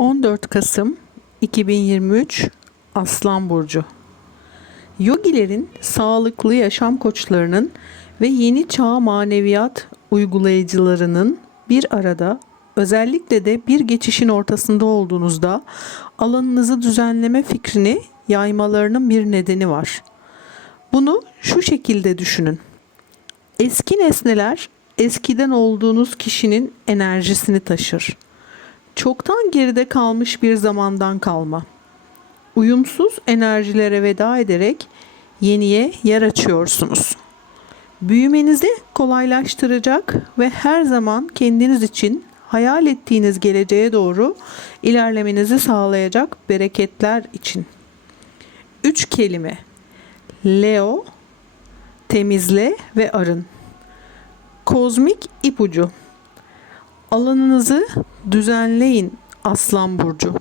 14 Kasım 2023 Aslan Burcu Yogilerin, sağlıklı yaşam koçlarının ve yeni çağ maneviyat uygulayıcılarının bir arada özellikle de bir geçişin ortasında olduğunuzda alanınızı düzenleme fikrini yaymalarının bir nedeni var. Bunu şu şekilde düşünün. Eski nesneler eskiden olduğunuz kişinin enerjisini taşır. Çoktan geride kalmış bir zamandan kalma. Uyumsuz enerjilere veda ederek yeniye yer açıyorsunuz. Büyümenizi kolaylaştıracak ve her zaman kendiniz için hayal ettiğiniz geleceğe doğru ilerlemenizi sağlayacak bereketler için. Üç kelime. Leo, temizle ve arın. Kozmik ipucu. Alanınızı düzenleyin Aslan burcu.